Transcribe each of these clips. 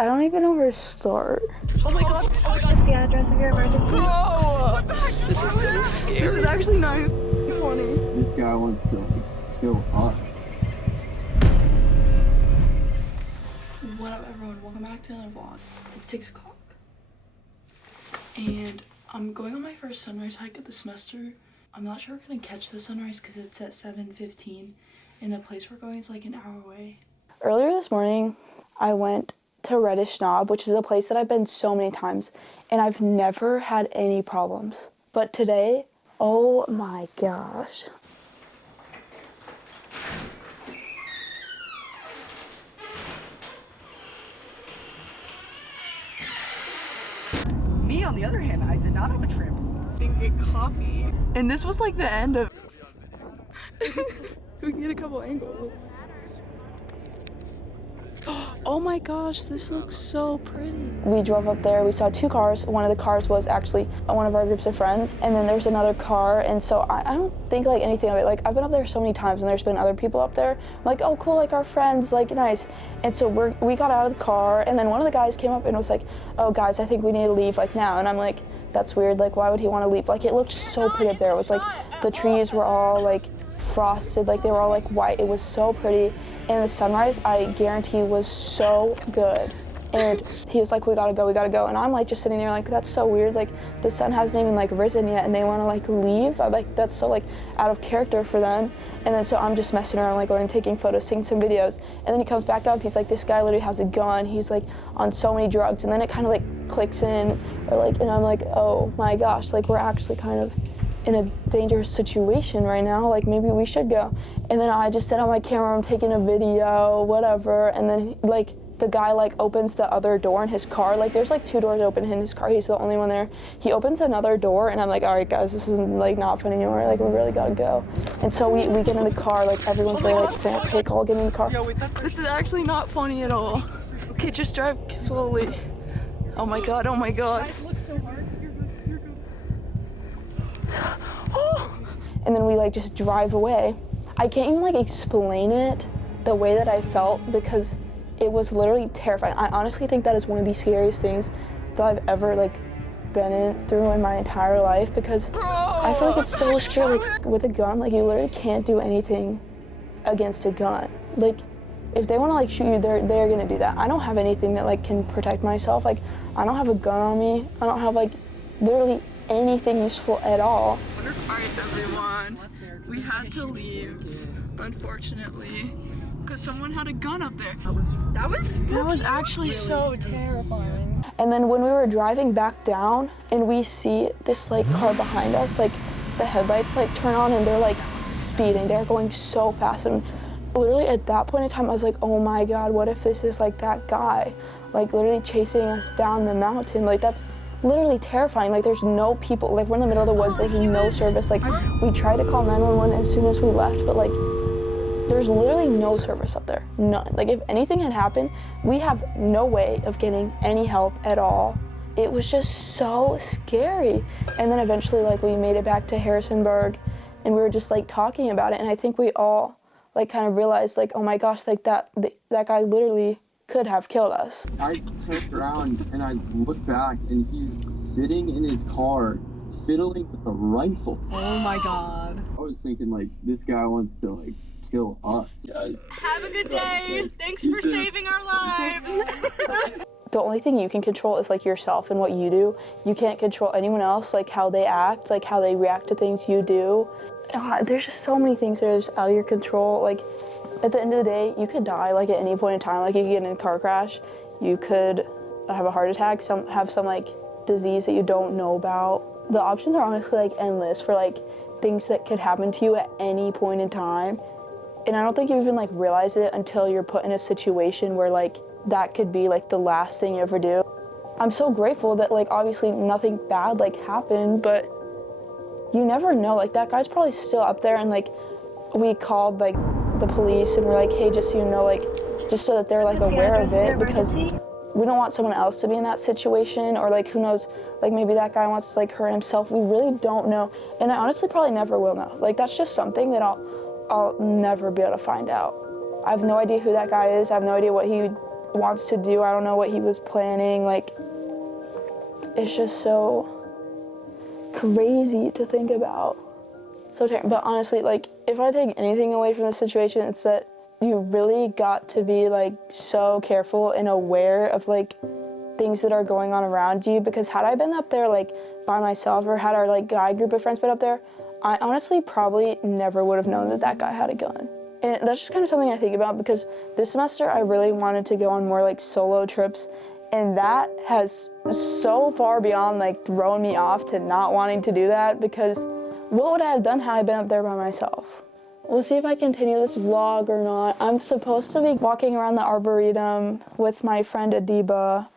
I don't even know where to start. Oh my god. Oh my god. What's the address of your emergency? Bro! What the heck? This is so scary. This is actually not even funny. This guy wants to like kill us. What up, everyone? Welcome back to another vlog. It's 6 o'clock. And I'm going on my first sunrise hike of the semester. I'm not sure we're gonna catch the sunrise because it's at 7:15 and the place we're going is like an hour away. Earlier this morning, I went to Reddish Knob, which is a place that I've been so many times, and I've never had any problems. But today, oh my gosh. Me, on the other hand, I did not have a trip. Didn't get coffee. And this was like the end of we can get a couple angles. Oh my gosh, this looks so pretty. We drove up there, we saw two cars. One of the cars was actually one of our groups of friends, and then there's another car, and so I don't think like anything of it. Like, I've been up there so many times and there's been other people up there. I'm like, oh cool, like our friends, like nice. And so we got out of the car, and then one of the guys came up and was like, oh guys, I think we need to leave like now. And I'm like, that's weird, like why would he want to leave? Like, it looked so pretty up there. It was like, the trees were all like frosted, like they were all like white. It was so pretty. And the sunrise, I guarantee, was so good. And he was like, we gotta go. And I'm like just sitting there like, that's so weird. Like, the sun hasn't even like risen yet and they wanna like leave. I'm like, that's so like out of character for them. And then so I'm just messing around, like going and taking photos, taking some videos. And then he comes back up, he's like, this guy literally has a gun. He's like on so many drugs. And then it kind of like clicks in, or like, and I'm like, oh my gosh, like we're actually kind of in a dangerous situation right now, like maybe we should go. And then I just set on my camera, I'm taking a video, whatever, and then like the guy like opens the other door in his car, like there's like two doors open in his car, he's the only one there. He opens another door and I'm like, all right guys, this is like not funny anymore, like we really gotta go. And so we get in the car, like everyone's very like frantic, all get in the car. Yo, wait, this is actually not funny at all. Okay, just drive slowly. Oh my god, oh my god. And then we like just drive away. I can't even like explain it the way that I felt because it was literally terrifying. I honestly think that is one of the scariest things that I've ever like been through in my entire life, because I feel like it's so scary. Like with a gun, like you literally can't do anything against a gun. Like if they want to like shoot you, they're gonna do that. I don't have anything that like can protect myself. Like I don't have a gun on me. I don't have like literally anything useful at all. Alright everyone, we had to leave, unfortunately, because someone had a gun up there. That was actually so terrifying. And then when we were driving back down and we see this like car behind us, like the headlights like turn on and they're like speeding, they're going so fast, and literally at that point in time I was like, oh my god, what if this is like that guy, like literally chasing us down the mountain? Like that's literally terrifying. Like there's no people, like we're in the middle of the woods, there's no service. Like we tried to call 911 as soon as we left, but like there's literally no service up there, none. Like if anything had happened, we have no way of getting any help at all. It was just so scary. And then eventually like we made it back to Harrisonburg and we were just like talking about it, and I think we all like kind of realized like, oh my gosh, like that guy literally could have killed us. I turned around and I looked back and he's sitting in his car fiddling with a rifle. Oh my god. I was thinking like, this guy wants to like kill us, guys. Have a good day. Thanks for saving our lives. The only thing you can control is like yourself and what you do. You can't control anyone else, like how they act, like how they react to things you do. There's just so many things that are just out of your control. Like at the end of the day, you could die like at any point in time. Like you could get in a car crash, you could have a heart attack, have some like disease that you don't know about. The options are honestly like endless for like things that could happen to you at any point in time. And I don't think you even like realize it until you're put in a situation where like that could be like the last thing you ever do. I'm so grateful that like obviously nothing bad like happened, but you never know. Like that guy's probably still up there, and like we called like the police and we're like, hey, just so you know, like just so that they're like aware of it, because we don't want someone else to be in that situation, or like who knows, like maybe that guy wants to like hurt himself. We really don't know, and I honestly probably never will know. Like that's just something that I'll never be able to find out. I have no idea who that guy is. I have no idea what he wants to do. I don't know what he was planning. Like, it's just so crazy to think about. But honestly, like, if I take anything away from the situation, it's that you really got to be like so careful and aware of like things that are going on around you, because had I been up there like by myself, or had our like guy group of friends been up there, I honestly probably never would have known that that guy had a gun. And that's just kind of something I think about, because this semester I really wanted to go on more like solo trips, and that has so far beyond like thrown me off to not wanting to do that, because what would I have done had I been up there by myself? We'll see if I continue this vlog or not. I'm supposed to be walking around the Arboretum with my friend Adiba,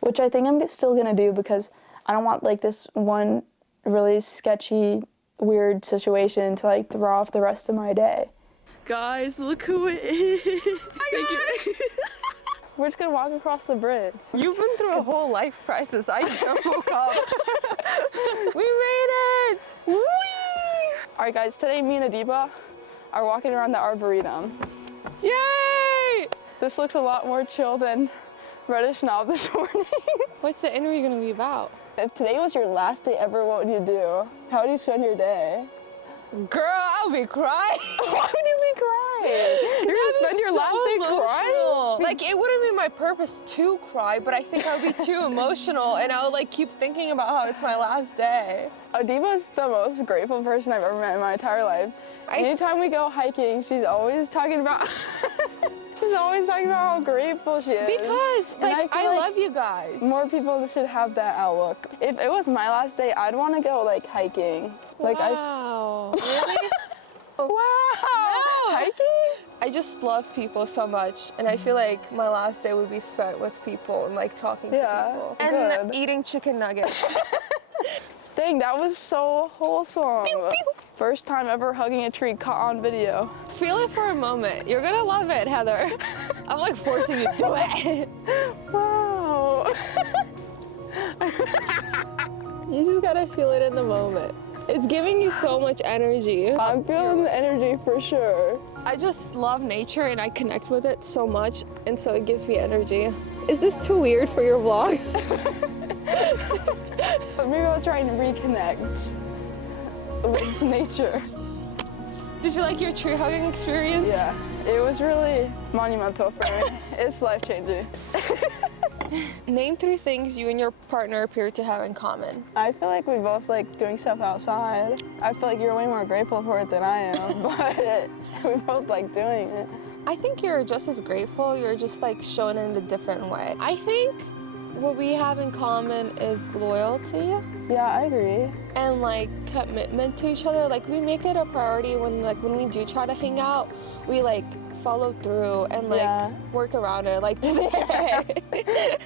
which I think I'm still gonna do, because I don't want like this one really sketchy, weird situation to like throw off the rest of my day. Guys, look who it is. Thank you. We're just gonna walk across the bridge. You've been through a whole life crisis. I just woke up. We made it! Whee! All right, guys, today me and Adiba are walking around the Arboretum. Yay! This looks a lot more chill than Reddish Knob this morning. What's the interview gonna be about? If today was your last day ever, what would you do? How would you spend your day? Girl, I'll be crying. Why would you be crying? You're gonna spend your last day crying? Like, it wouldn't be my purpose to cry, but I think I would be too emotional, and I would like keep thinking about how it's my last day. Adiba's the most grateful person I've ever met in my entire life. Anytime we go hiking, she's always talking about how grateful she is. Because, like, I love you guys. More people should have that outlook. If it was my last day, I'd want to go like hiking. Like wow. Really? Wow. No. Hiking? I just love people so much, and I feel like my last day would be spent with people and like talking to people. And good. eating chicken nuggets. Dang, that was so wholesome. Pew, pew. First time ever hugging a tree caught on video. Feel it for a moment. You're gonna love it, Heather. I'm like forcing you to do it. Wow. You just gotta feel it in the moment. It's giving you so much energy. I'm feeling the energy for sure. I just love nature and I connect with it so much, and so it gives me energy. Is this too weird for your vlog? But maybe I'll try and reconnect with nature. Did you like your tree hugging experience? Yeah, it was really monumental for me. It's life-changing. Name 3 things you and your partner appear to have in common. I feel like we both like doing stuff outside. I feel like you're way more grateful for it than I am, but we both like doing it. I think you're just as grateful, you're just like showing it in a different way. I think what we have in common is loyalty. Yeah, I agree. And like commitment to each other. Like we make it a priority when we do try to hang out, we like follow through and like work around it, like today.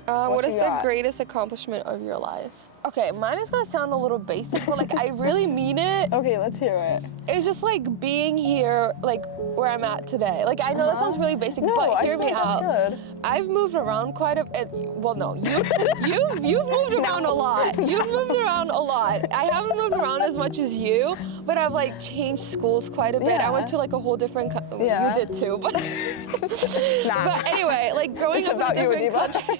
What is the greatest accomplishment of your life? Okay, mine is gonna sound a little basic, but like I really mean it. Okay, let's hear it. It's just like being here, like where I'm at today. Like I know that sounds really basic, but hear me out. That's good. I've moved around quite a bit. Well, no, you've moved around a lot. You've moved around a lot. I haven't moved around as much as you, but I've like changed schools quite a bit. I went to like a whole different. You did too, but. But anyway, like growing up in a different country.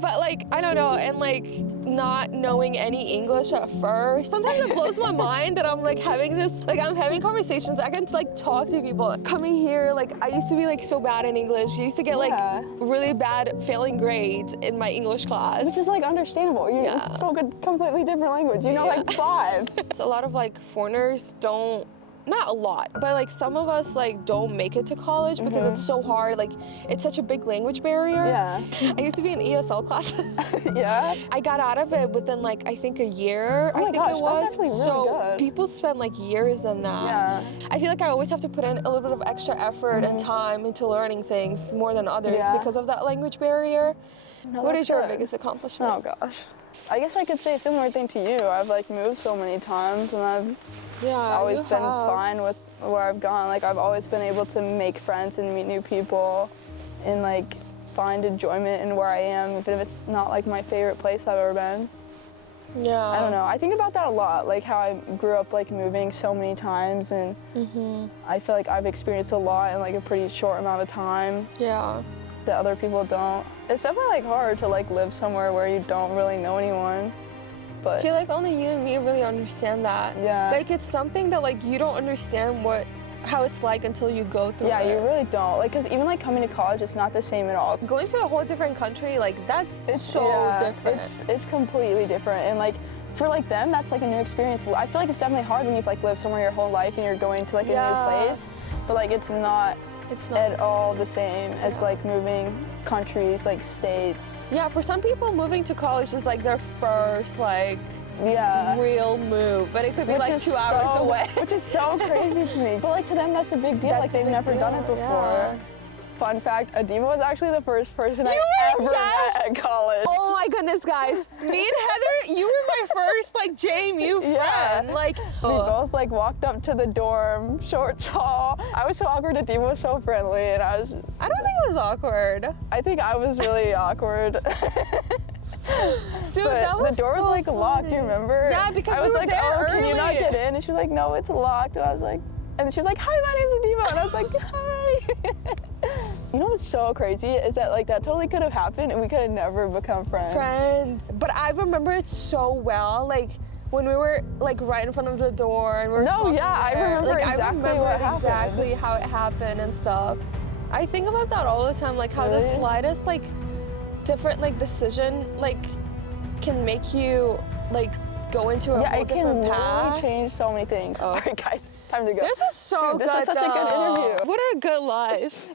But like I don't know, and like not knowing any English at first, sometimes it blows my mind that I'm like having this, like I'm having conversations. I can like talk to people. Coming here, like I used to be like so bad in English. I used to get like really bad failing grades in my English class. Which is like understandable. You spoke a completely different language. You know, like 5. A lot of like foreigners don't. Not a lot, but like some of us like don't make it to college because it's so hard. Like it's such a big language barrier. Yeah. I used to be in ESL class. Yeah. I got out of it within like I think a year. Oh my gosh, it was. that's actually really so good. people spend like years in that. Yeah. I feel like I always have to put in a little bit of extra effort and time into learning things more than others because of that language barrier. No, what is your good. biggest accomplishment? Oh gosh. I guess I could say a similar thing to you. I've like moved so many times and I've always been fine with where I've gone. Like I've always been able to make friends and meet new people and like find enjoyment in where I am, even if it's not like my favorite place I've ever been. Yeah. I don't know. I think about that a lot, like how I grew up like moving so many times, and I feel like I've experienced a lot in like a pretty short amount of time. Yeah. that other people don't. It's definitely like hard to like live somewhere where you don't really know anyone. I But feel like only you and me really understand that. Yeah. Like it's something that like you don't understand how it's like until you go through yeah, it. you really don't. Like, cause even like coming to college, it's not the same at all. Going to a whole different country, like that's so different. It's completely different, and like for like them, that's like a new experience. I feel like it's definitely hard when you've like lived somewhere your whole life and you're going to like a new place, but like it's not at all the same as like moving countries, like states. Yeah, for some people, moving to college is like their first like real move, but it could be like 2 hours away. Which is so crazy to me. But like to them, that's a big deal. Like they've never done it before. Fun fact, Adima was actually the first person I ever met at college. Oh my goodness, guys. Me and Heather, you were my first like JMU friend. Like we both like walked up to the dorm, short, tall. I was so awkward, Adima was so friendly, and I don't think it was awkward. I think I was really awkward. Dude, but that was the door was like locked, you remember? Yeah, because I was we were like, there oh, early. can you not get in? And she was like, no, it's locked. And I was like, and she was like, hi, my name's Adima. And I was like, hi. You know what's so crazy is that like that totally could have happened and we could have never become friends. But I remember it so well, like when we were like right in front of the door and we were talking I remember like, exactly I remember what happened. exactly how it happened and stuff. I think about that all the time, like how the slightest like different like decision like can make you like go into a whole different path. Yeah, it can literally change so many things. All right, guys, time to go. This was so Dude, good. This was such a good interview. What a good life.